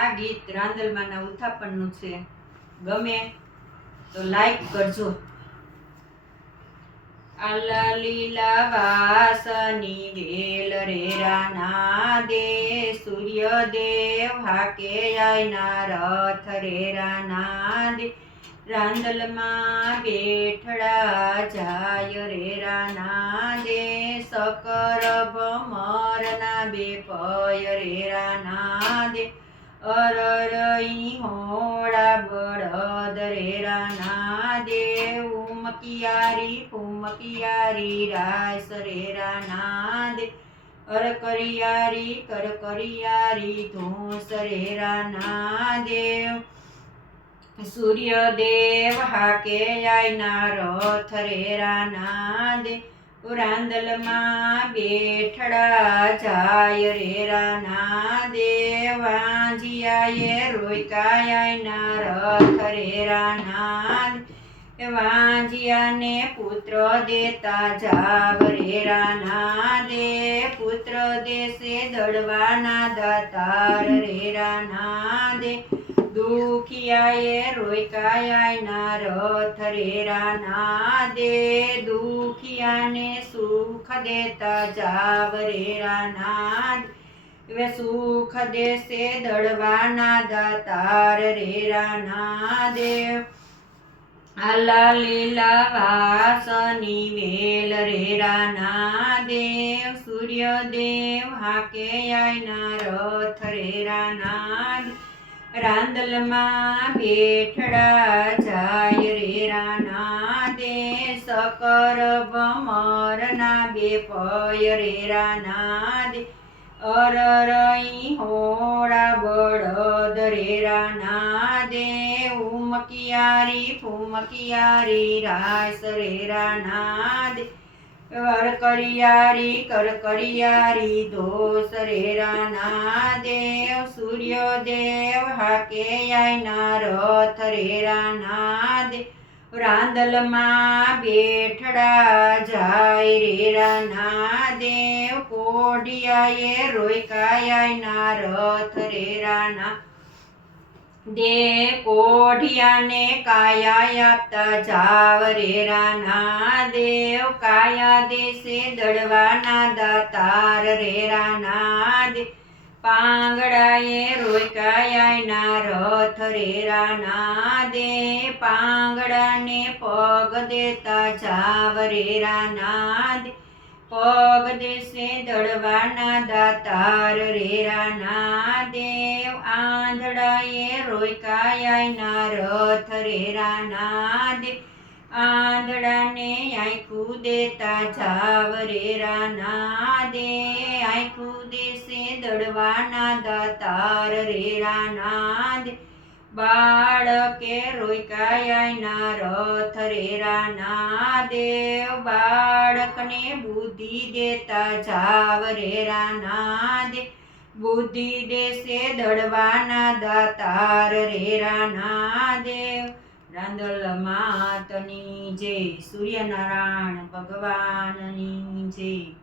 આ ગીત રાંદલમાના ઉત્થાપનનું છે. ગમે તો લાઈક કરજો. આલા લીલા વાસની વેલ રે રાના દે, સૂર્યદેવ હાકે આયના રથ રે રાના દે. રાંદલમાં બેઠડા જાય રે રાના દે સકર ભમરના બે પય રે રાના દે. અરરઈ હોળા બળદ રે રાના દે ઉમકિયારી ફુમકિયારી રાસ રે રાના દે. અર કરિયારી, કર કરિયારી, ધોસ રે રાના દેવ. સૂર્યદેવ હાકે આયના રથ રે રાના દે રાંદલમાં બેઠડા જાય રે રાના દેવાંજિયાએ રોયકાયાના રથ રેરા ના દે વાંજિયાને પુત્ર દેતા જાવ રેરા ના દે, પુત્ર દેશે દળવાના રેરા ના દે. દુખિયાએ રોયકાયાના રથ રે રાના દે દુખિયાને સુખ દેતા જાવ રે રાના હવે સુખ દેશે દળવાના દાતાર રે રાના દેવ આલા લીલા વાસની વેલ રે રાના દેવ સૂર્યદેવ હાકે આયના રથ રે રાના દેવ રાંદલમાં બેઠડા જાય રે રાના દે સકર ભમરના બે પય રે રાના દે. અરરઈ હોળા બળદ રે રાના દે. ઉમકિયારી ફુમકિયારી રાસ રે રાના દે. કર કરિયારી કર કરિયારી, દોષ રે રાના દેવ સૂર્યદેવ હાકે આયના રથ રે રાના દે રાંદલમાં બેઠડા જાય રે રાના દેવ, કોઢિયાએ રોયકાયાના રથ રે રાના દે કોઢિયાને કાયા આપતા જાવ રે રાના દેવ, કાયા દેશે દળવાના દાતાર રે રાના દે. પાંગડાએ રોયકાયાના રથ રેરાના દે. પાંગડાને પગ દેતા જાવ રેરાના દે. પગ દેશે દળવાના દાતાર રેરાના આંધળાએ રોયકાયાના રથ રેરા નાદે દેવ આંધળાને આંખું દેતા જાવ રેરા નાદે આંખું દેશે દડવાના દાતાર રે રાના દે બાળકે રોયકાયાના રથ રેરા રાના દેવ બાળકને બુદ્ધિ દેતા જાવ રેરા રાના દે બુદ્ધિ દેશે દળવાના દાતાર રેરાના દેવ રાંદલ માતની જય સૂર્યનારાયણ ભગવાનની જય.